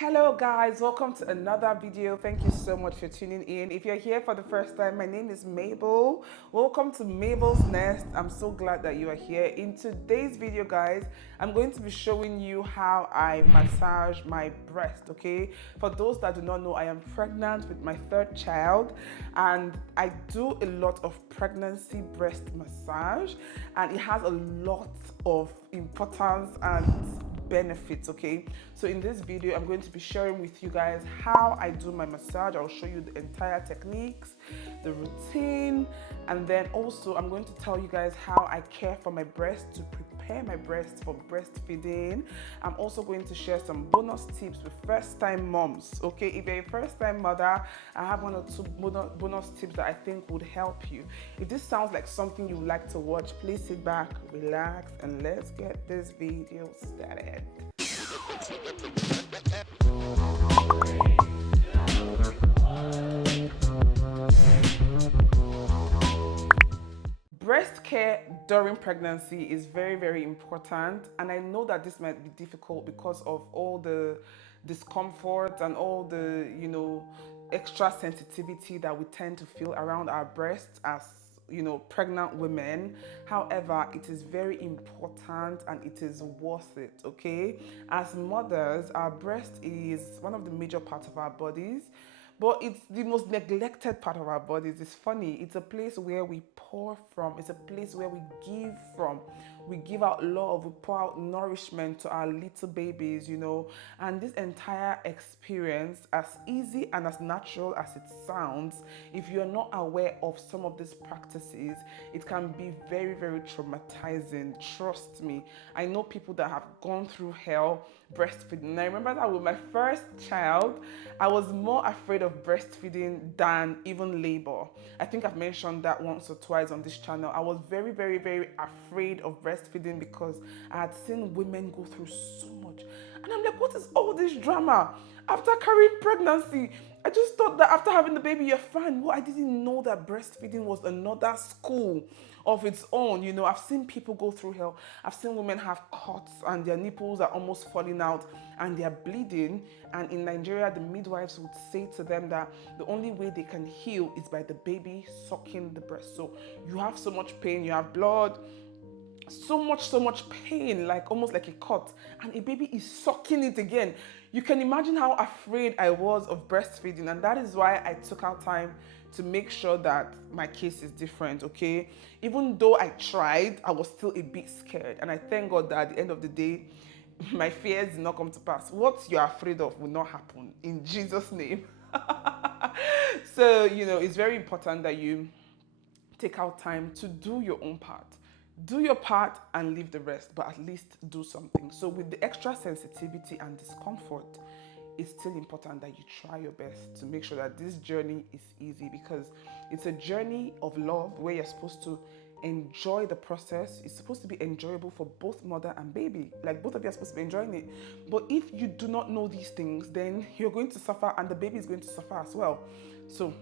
Hello guys, welcome to another video. Thank you so much for tuning in. If you're here for the first time, my name is Mabel. Welcome to Mabel's Nest. I'm so glad that you are here. In today's video guys, I'm going to be showing you how I massage my breast, okay? For those that do not know, I am pregnant with my third child and I do a lot of pregnancy breast massage and it has a lot of importance and benefits. Okay, so in this video I'm going to be sharing with you guys how I do my massage. I'll show you the entire techniques, the routine, and then also I'm going to tell you guys how I care for my breast to prepare my breast for breastfeeding. I'm also going to share some bonus tips with first-time moms. Okay, if you're a first-time mother, I have one or two bonus tips that I think would help you. If this sounds like something you would like to watch, please sit back, relax, and let's get this video started. Breast care during pregnancy is very important, and I know that this might be difficult because of all the discomfort and all the extra sensitivity that we tend to feel around our breasts as pregnant women. However, it is very important and it is worth it. Okay, as mothers, our breast is one of the major parts of our bodies, but it's the most neglected part of our bodies. It's funny. It's a place where we pour from. It's a place where we give from. We give out love. We pour out nourishment to our little babies, And this entire experience, as easy and as natural as it sounds, if you're not aware of some of these practices, it can be very traumatizing. Trust me. I know people that have gone through hell breastfeeding. And I remember that with my first child, I was more afraid of breastfeeding than even labor. I think I've mentioned that once or twice on this channel. I was very afraid of breastfeeding because I had seen women go through so much. And I'm like, what is all this drama? After carrying pregnancy, I just thought that after having the baby, you're fine. Well, I didn't know that breastfeeding was another school of its own. I've seen people go through hell. I've seen women have cuts and their nipples are almost falling out and they're bleeding. And in Nigeria, the midwives would say to them that the only way they can heal is by the baby sucking the breast. So you have so much pain, you have blood, so much pain, like almost like a cut, and a baby is sucking it again. You can imagine how afraid I was of breastfeeding, and that is why I took out time to make sure that my case is different. Okay, even though I tried, I was still a bit scared, and I thank God that at the end of the day my fears did not come to pass. What you're afraid of will not happen in Jesus' name. So it's very important that you take out time to do your own part. Do your part and leave the rest, but at least do something. So with the extra sensitivity and discomfort, it's still important that you try your best to make sure that this journey is easy, because it's a journey of love where you're supposed to enjoy the process. It's supposed to be enjoyable for both mother and baby. Like, both of you are supposed to be enjoying it. But if you do not know these things, then you're going to suffer and the baby is going to suffer as well. So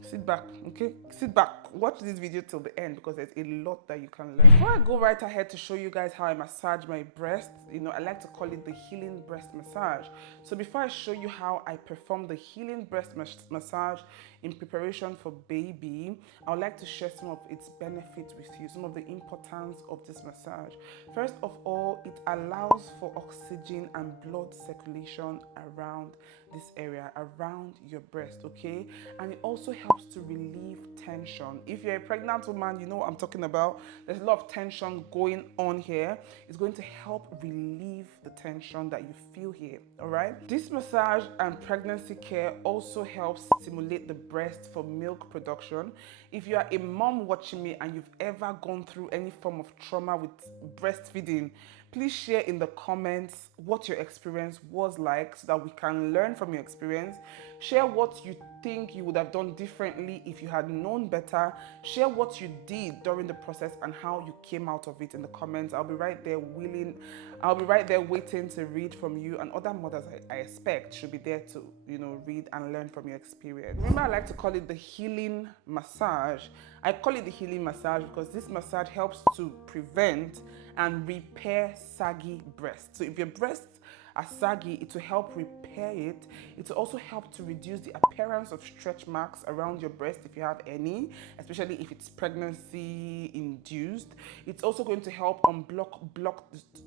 sit back, okay? Sit back, watch this video till the end because there's a lot that you can learn. Before I go right ahead to show you guys how I massage my breast, I like to call it the healing breast massage. So before I show you how I perform the healing breast massage in preparation for baby, I would like to share some of its benefits with you, some of the importance of this massage. First of all, it allows for oxygen and blood circulation around this area, around your breast, okay? And it also helps to relieve tension. If you're a pregnant woman, you know what I'm talking about. There's a lot of tension going on here. It's going to help relieve the tension that you feel here, all right? This massage and pregnancy care also helps stimulate the breast for milk production. If you are a mom watching me and you've ever gone through any form of trauma with breastfeeding, please share in the comments what your experience was like so that we can learn from your experience. Share what you think you would have done differently if you had known better. Share what you did during the process and how you came out of it in the comments. I'll be right there waiting to read from you, and other mothers I expect should be there to read and learn from your experience. Remember, I like to call it the healing massage. I call it the healing massage because this massage helps to prevent and repair saggy breasts. So if your breasts are saggy, it will help repair it. It will also help to reduce the appearance of stretch marks around your breast if you have any, especially if it's pregnancy induced. It's also going to help unblock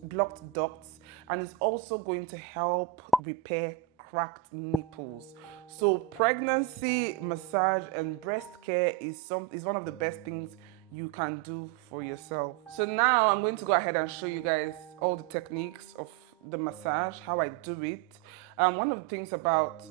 blocked ducts, and it's also going to help repair cracked nipples. So pregnancy massage and breast care is one of the best things you can do for yourself. So now I'm going to go ahead and show you guys all the techniques of the massage, how I do it. One of the things about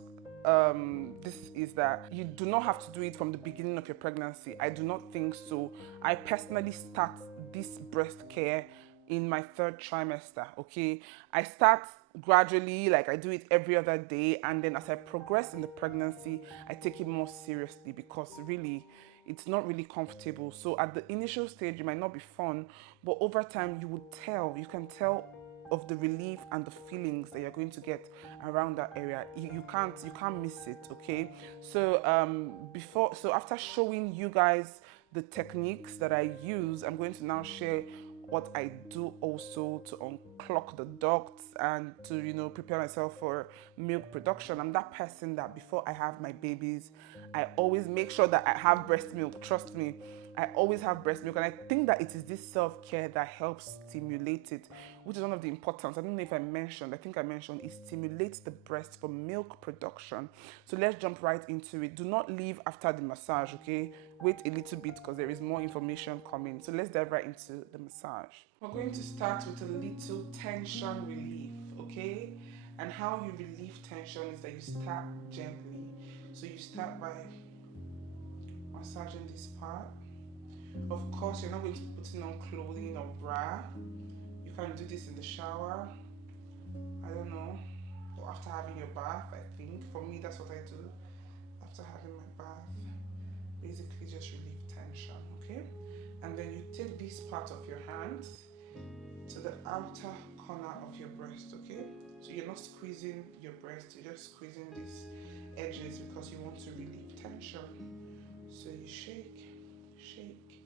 this is that you do not have to do it from the beginning of your pregnancy. I do not think so. I personally start this breast care in my third trimester. Okay, I start gradually, like I do it every other day, and then as I progress in the pregnancy, I take it more seriously because really it's not really comfortable. So at the initial stage it might not be fun, but over time you can tell of the relief and the feelings that you're going to get around that area. You can't miss it. Okay, so after showing you guys the techniques that I use, I'm going to now share what I do also to unclog the ducts and to prepare myself for milk production. I'm that person that before I have my babies, I always make sure that I have breast milk. Trust me, I always have breast milk, and I think that it is this self-care that helps stimulate it, which is one of the importance. I don't know if I mentioned, I think I mentioned, it stimulates the breast for milk production. So let's jump right into it. Do not leave after the massage, okay? Wait a little bit because there is more information coming. So let's dive right into the massage. We're going to start with a little tension relief, okay? And how you relieve tension is that you start gently. So you start by massaging this part. Of course, you're not going to be putting on clothing or bra. You can do this in the shower. I don't know. Or after having your bath, I think. For me, that's what I do after having my bath. Basically, just relieve tension, okay? And then you take this part of your hand to the outer corner of your breast, okay? So you're not squeezing your breast, you're just squeezing these edges because you want to relieve tension. So you shake, shake,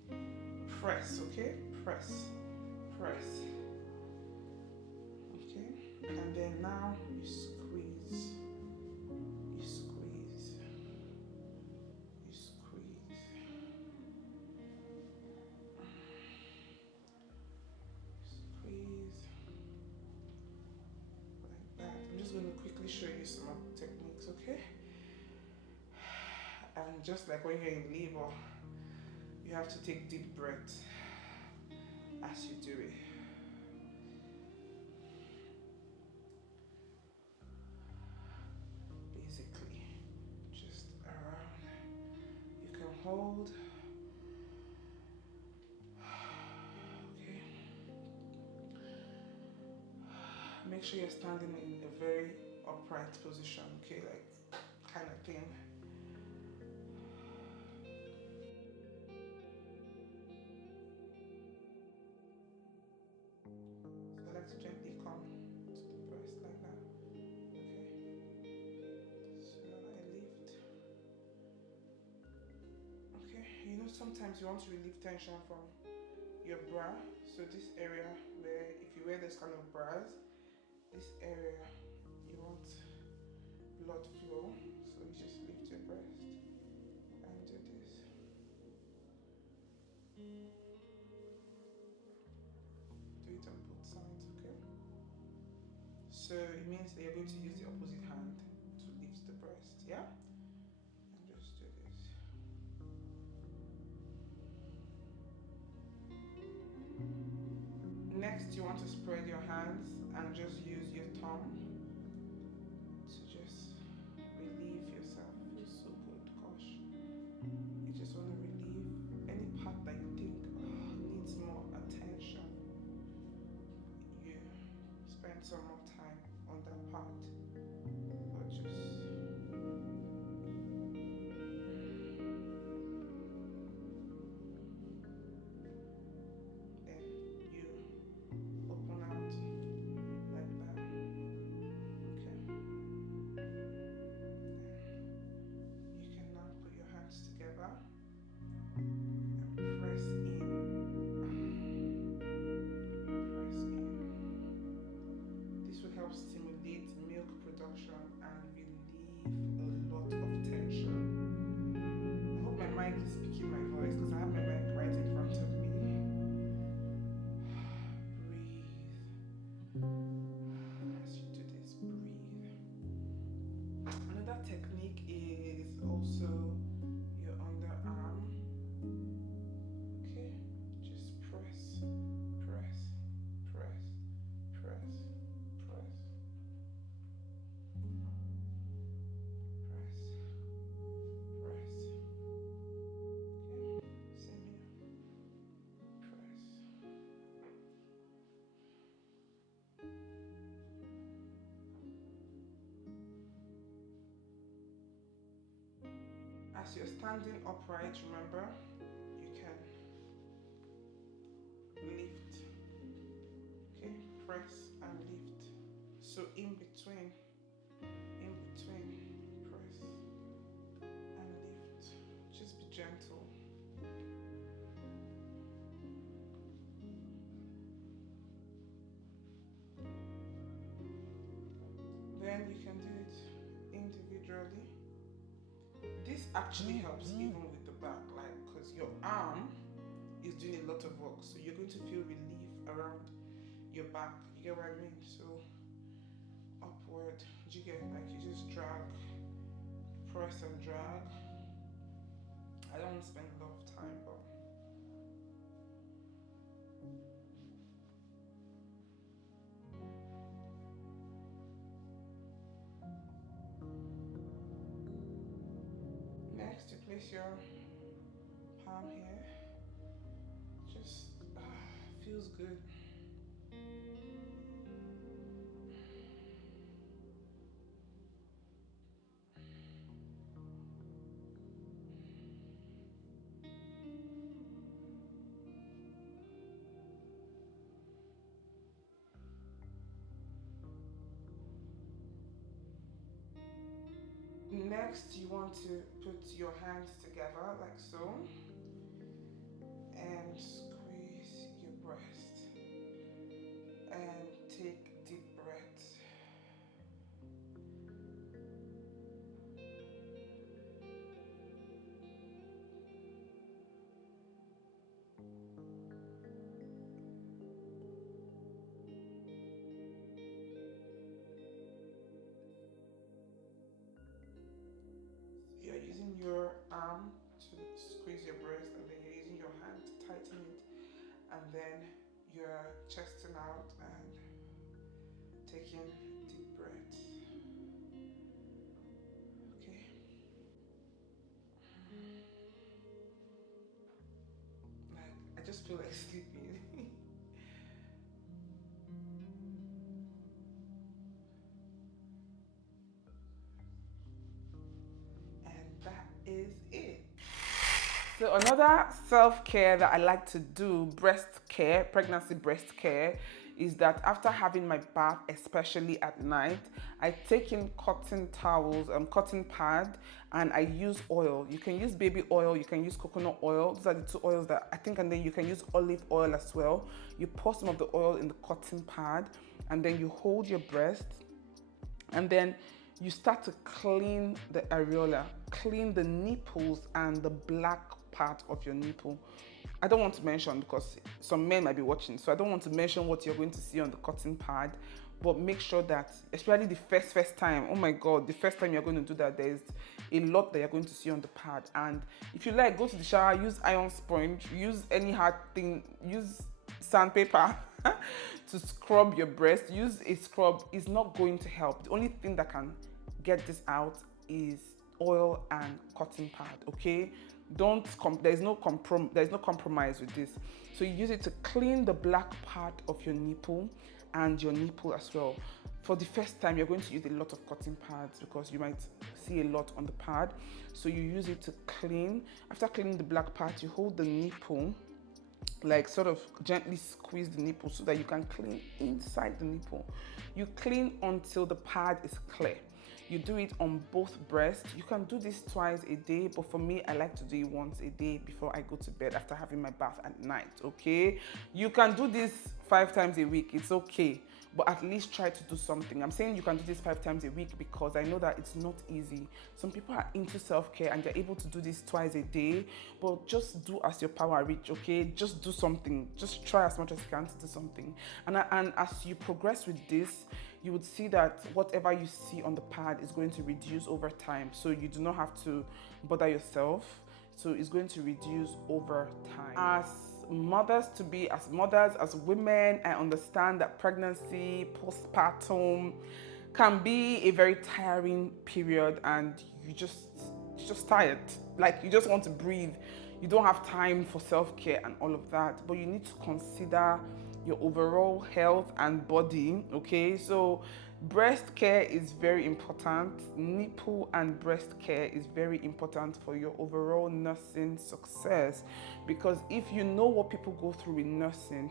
press, okay? Press, press, okay? And then now you squeeze, you squeeze, you squeeze, squeeze, like that. I'm just going to quickly show you some of the techniques, okay? And just like when you're in labor, you have to take deep breaths as you do it. Basically, just around. You can hold. Okay. Make sure you're standing in a very upright position, okay? Like, kind of thing. So let's gently come to the breast like that. Okay. So I lift. Okay. Sometimes you want to relieve tension from your bra. So this area where, if you wear this kind of bras, this area you want blood flow. So you just lift your breast and do this. Do it on both sides, okay? So it means that you're going to use the opposite hand to lift the breast, yeah? And just do this. Next, you want to spread your hands and just use your thumb to just relieve yourself. Feels so good, gosh. You just want to relieve any part that you think needs more attention. You spend some more time on that part, or just then you open out like that. technique is also your underarm. Okay, just press, press, press, press, press, press, press. Okay, same here. Press. As you're standing upright, remember, you can lift. Okay, press and lift. So in between, press and lift. Just be gentle. Then you can do it individually. This actually helps even with the back, like, because your arm is doing a lot of work, so you're going to feel relief around your back. You get what I mean? So upward, you get, like, you just drag, press and drag. I don't spend a lot of time, but next you place your palm here. Just feels good. Next, you want to put your hands together like so and squeeze your breast and take deep breaths. You're using your arm to squeeze your breast, and then you're using your hand to tighten it, and then you're chesting out and taking deep breaths. Okay. Like, I just feel like sleeping. And that is it. So another self-care that I like to do, breast care, pregnancy breast care, is that after having my bath, especially at night, I take in cotton towels, cotton pad, and I use oil. You can use baby oil, you can use coconut oil. Those are the two oils that I think, and then you can use olive oil as well. You pour some of the oil in the cotton pad, and then you hold your breast, and then you start to clean the areola, clean the nipples and the black part of your nipple. I don't want to mention, because some men might be watching, so I don't want to mention what you're going to see on the cotton pad, but make sure that, especially the first time, oh my God, the first time you're going to do that, there's a lot that you're going to see on the pad. And if you like, go to the shower, use iron sponge, use any hard thing, use sandpaper to scrub your breast. Use a scrub. It's not going to help. The only thing that can get this out is oil and cotton pad. Okay, there's no compromise with this. So you use it to clean the black part of your nipple and your nipple as well. For the first time, you're going to use a lot of cotton pads because you might see a lot on the pad. So you use it to clean. After cleaning the black part, you hold the nipple, like sort of gently squeeze the nipple so that you can clean inside the nipple. You clean until the pad is clear. You do it on both breasts. You can do this twice a day, but for me, I like to do it once a day before I go to bed after having my bath at night, okay? You can do this 5 times a week, it's okay. but at least try to do something. I'm saying you can do this 5 times a week because I know that it's not easy. Some people are into self-care and they're able to do this twice a day, but just do as your power reach, okay? Just do something. Just try as much as you can to do something. And as you progress with this, you would see that whatever you see on the pad is going to reduce over time. So you do not have to bother yourself. So it's going to reduce over time. As mothers to be, as mothers, as women, I understand that pregnancy, postpartum can be a very tiring period, and you're just tired. Like, you just want to breathe. You don't have time for self-care and all of that, but you need to consider your overall health and body, okay? So breast care is very important. Nipple and breast care is very important for your overall nursing success, because if you know what people go through in nursing,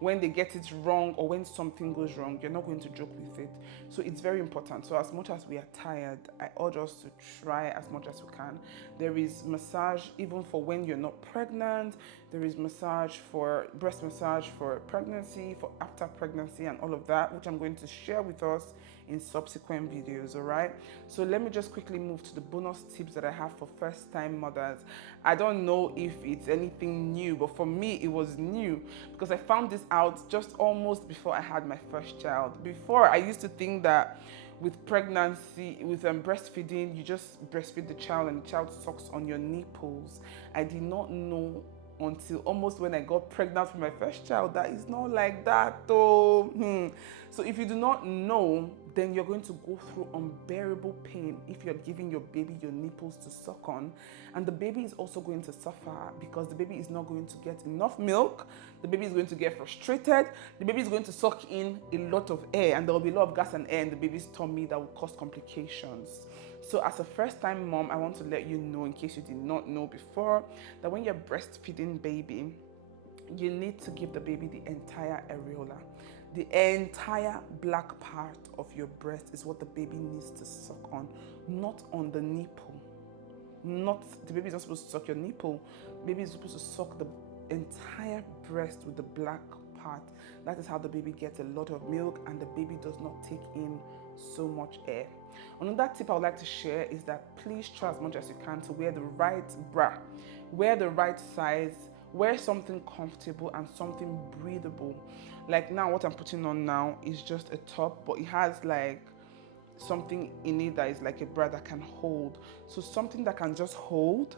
when they get it wrong or when something goes wrong, you're not going to joke with it. So it's very important. So as much as we are tired, I urge us to try as much as we can. There is massage even for when you're not pregnant. There is massage for breast massage for pregnancy, for after pregnancy, and all of that, which I'm going to share with us in subsequent videos. All right, so let me just quickly move to the bonus tips that I have for first-time mothers. I don't know if it's anything new, but for me it was new because I found this out just almost before I had my first child. Before, I used to think that with pregnancy, with breastfeeding, you just breastfeed the child and the child sucks on your nipples. I did not know until almost when I got pregnant with my first child that it's not like that though. So if you do not know, then you're going to go through unbearable pain if you're giving your baby your nipples to suck on, and the baby is also going to suffer because the baby is not going to get enough milk. The baby is going to get frustrated. The baby is going to suck in a lot of air, and there will be a lot of gas and air in the baby's tummy that will cause complications. So as a first-time mom, I want to let you know, in case you did not know before, that when you're breastfeeding baby, you need to give the baby the entire areola. The entire black part of your breast is what the baby needs to suck on, not on the nipple. Not, the baby is not supposed to suck your nipple. The baby is supposed to suck the entire breast with the black part. That is how the baby gets a lot of milk and the baby does not take in so much air. Another tip I would like to share is that please try as much as you can to wear the right bra, wear the right size, wear something comfortable and something breathable. Like now, what I'm putting on now is just a top, but it has like something in it that is like a bra that can hold. So something that can just hold,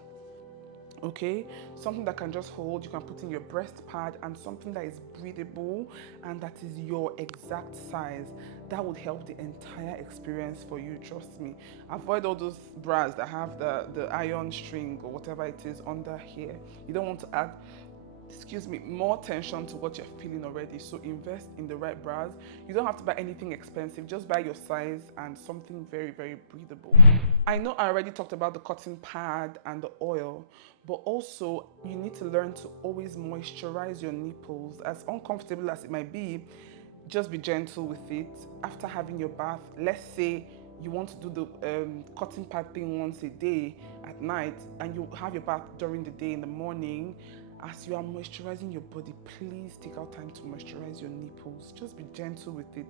okay, something that can just hold, you can put in your breast pad, and something that is breathable and that is your exact size. That would help the entire experience for you, trust me. Avoid all those bras that have the iron string or whatever it is under here. You don't want to add more tension to what you're feeling already. So invest in the right bras. You don't have to buy anything expensive, just buy your size and something very, very breathable. I know I already talked about the cotton pad and the oil, but also you need to learn to always moisturize your nipples. As uncomfortable as it might be, just be gentle with it. After having your bath, let's say you want to do the cotton pad thing once a day at night, and you have your bath during the day in the morning. As you are moisturizing your body, please take out time to moisturize your nipples. Just be gentle with it.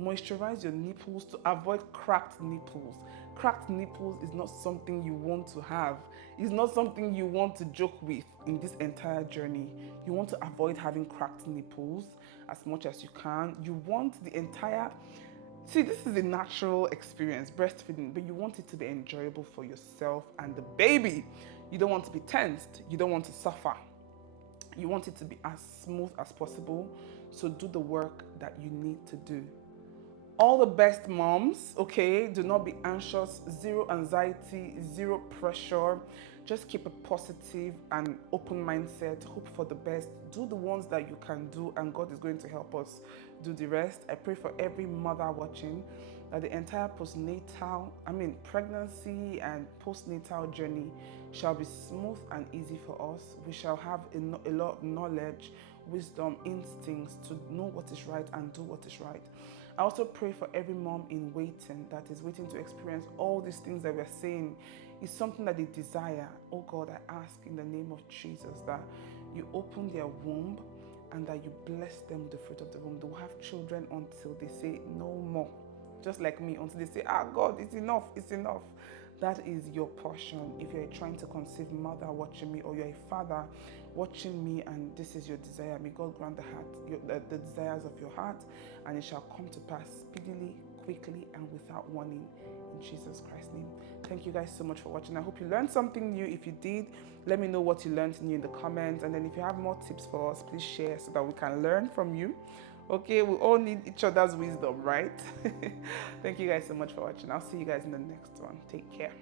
Moisturize your nipples to avoid cracked nipples. Cracked nipples is not something you want to have. It's not something you want to joke with in this entire journey. You want to avoid having cracked nipples as much as you can. You want the entire... See, this is a natural experience, breastfeeding, but you want it to be enjoyable for yourself and the baby. You don't want to be tensed. You don't want to suffer. You want it to be as smooth as possible, so do the work that you need to do. All the best, moms, okay? Do not be anxious, zero anxiety, zero pressure. Just keep a positive and open mindset, hope for the best, do the ones that you can do, and God is going to help us do the rest. I pray for every mother watching that the entire pregnancy and postnatal journey shall be smooth and easy for us. We shall have a lot of knowledge, wisdom, instincts to know what is right and do what is right. I also pray for every mom in waiting that is waiting to experience all these things that we're saying. It's something that they desire. Oh God, I ask in the name of Jesus that you open their womb, and that you bless them with the fruit of the womb. They'll have children until they say no more. Just like me, until they say, God, it's enough, it's enough. That is your portion. If you're trying to conceive, mother watching me, or you're a father watching me, and this is your desire, may God grant the desires of your heart, and it shall come to pass speedily, quickly, and without warning. In Jesus Christ's name. Thank you guys so much for watching. I hope you learned something new. If you did, let me know what you learned new in the comments. And then if you have more tips for us, please share so that we can learn from you. Okay, we all need each other's wisdom, right? Thank you guys so much for watching. I'll see you guys in the next one. Take care.